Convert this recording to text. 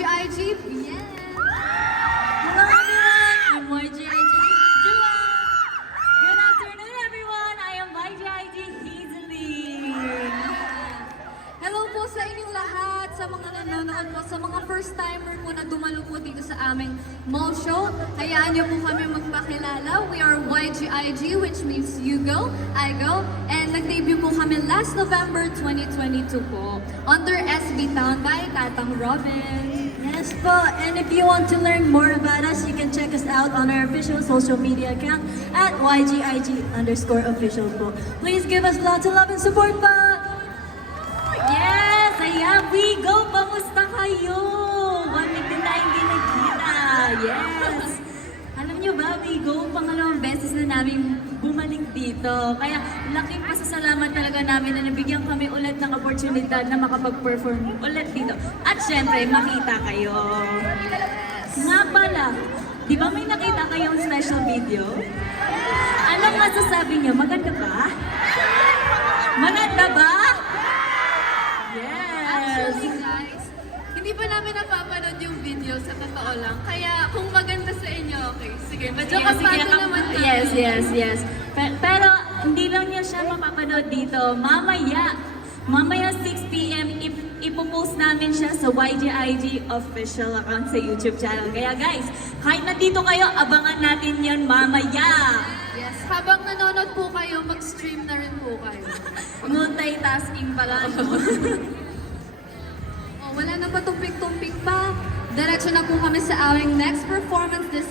YGIG. Yes! Hello everyone, I'm YGIG Jua. Good afternoon everyone, I am YGIG Hazelly. Hello po sa inyong lahat, sa mga nanonood po, sa mga first timer po na dumalo po dito sa aming mall show. Hayaan niyo po kami magpakilala. We are YGIG, which means you go, I go. And nag-debut po kami last November 2022 po under SB Town by Tatang Robin. Yes po, and if you want to learn more about us, you can check us out on our official social media account at YGIG_official po. Please give us lots of love and support po! Yes! Ayan, we go! Kamusta kayo? One week din tayo hindi nagkita. Yes! Alam nyo ba, we go, pangalawang beses na namin bumalik dito. Kaya laking pasasalamat talaga namin na nabigyan kami ulit ng oportunidad na makapag-perform ulit dito. At syempre, makita kayo. Nga pala, di ba may nakita kayong special video? Anong masasabi nyo? Maganda ba? Maganda ba? Yes! Actually guys, hindi pa namin napapanood yung video sa totoo lang. Kaya kung maganda sa inyo, okay. Sige, medyo kapado naman tayo. Yes. Pero hindi lang niya siya mapapanood dito. Mamaya 6 p.m. ipopost namin siya sa YGIG official account sa YouTube channel. Kaya guys, kahit nandito kayo, abangan natin yan mamaya. Yes, habang nanonood po kayo, mag-stream na rin po kayo. Multitasking pala. Oh, wala na pa tumpik-tumpik pa. Diretso na po kami sa aming next performance this